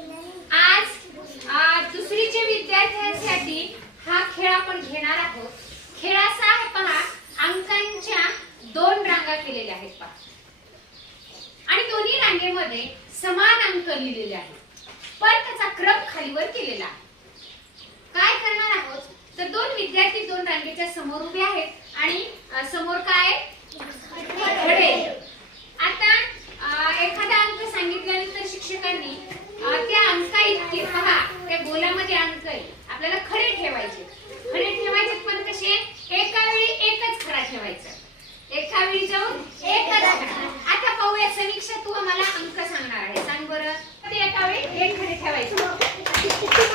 आज दुसरीच्या विद्यार्थ्यांसाठी हा खेळ आपण घेणार आहोत. खेळ असा आहे पहा अंकांच्या दोन रांगा केलेल्या आहेत पहा. आणि दोन्ही रांगेमध्ये समान अंक लिहिलेले आहेत. पण त्याचा क्रम खालीवर केलेला आहे. काय करणार आहोत? तर दोन विद्यार्थी दोन रांगेच्या समोर उभे आहेत आणि समोर काय खडे आता अ, एखादा अंक सांगितल्यानंतर शिक्षकांनी अ, त्या अंका इतके पहा त्या गोलामध्ये अंक आहे आपल्याला खडे ठेवायचे खडे ठेवायचे पण कसे एका वेळी एकच खडा ठेवायचं. एका वेळी जाऊन एकच आता पाहूया समीक्षा तू आम्हाला अंक सांगणार आहे. सांग बरं. ते एका वेळी एक खडे ठेवायचं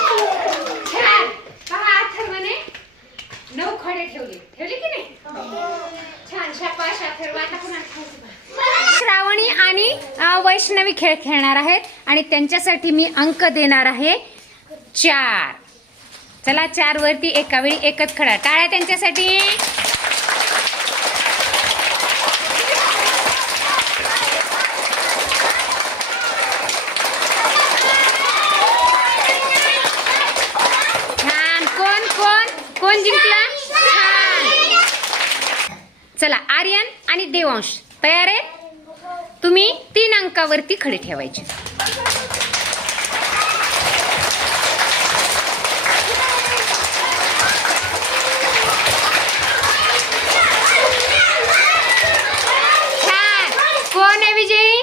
छान पहा अथर्वने नऊ खडे ठेवले ठेवले की नाही छान शाबाश अथर्व आता पुन्हा खायचं बघ. श्रावणी आणि वैष्णवी खेळ खेळणार आहेत आणि त्यांच्यासाठी मी अंक देणार आहे चार. चला चार वरती एका वेळी एकच खडा. टाळ्या त्यांच्यासाठी. छान. कोण कोण कोण जिंकला? चला आर्यन आणि देवांश तयार आहे? तुम्ही तीन अंकावरती खडे ठेवायचे. कोण आहे विजयी?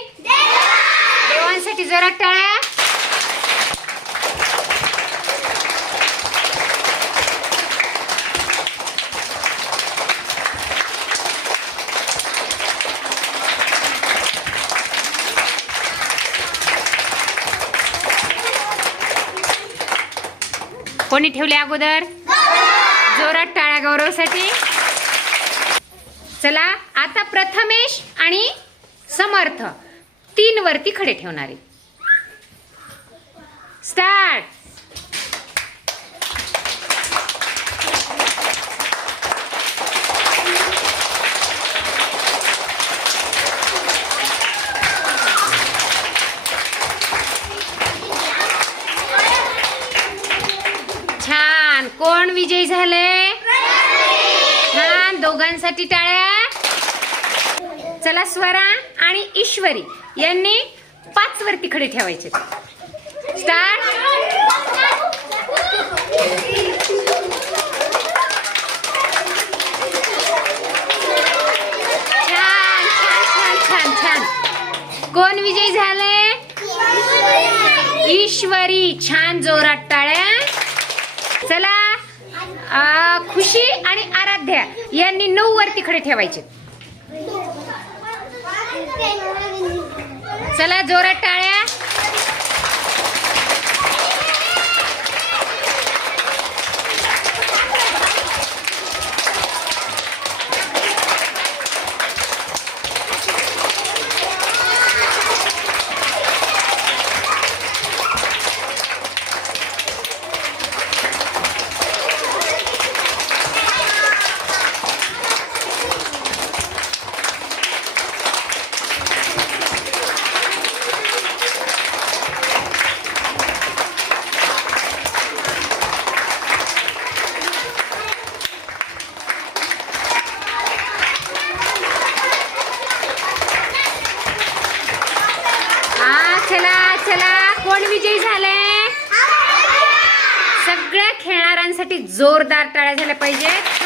देवांसाठी जरा टाळ्या. कोणी ठेवले अगोदर? जोरात टाळ्या गौरवसाठी. चला आता प्रथमेश आणि समर्थ तीन वरती खडे ठेवणारे. स्टार्ट विजयी झाले? छान दोघांसाठी टाळ्या. चला स्वरा आणि ईश्वरी यांनी पाच वरती खडे ठेवायचे. स्टार्ट कोण विजयी झाले? ईश्वरी. छान जोरात टाळ्या. चला खुशी आणि आराध्या यांनी नऊ वरती खडे ठेवायचे. चला जोरात टाळ्या हा चला कोण विजयी झाले सगळ्या खेळणाऱ्यांसाठी जोरदार टाळ्या झाल्या पाहिजेत.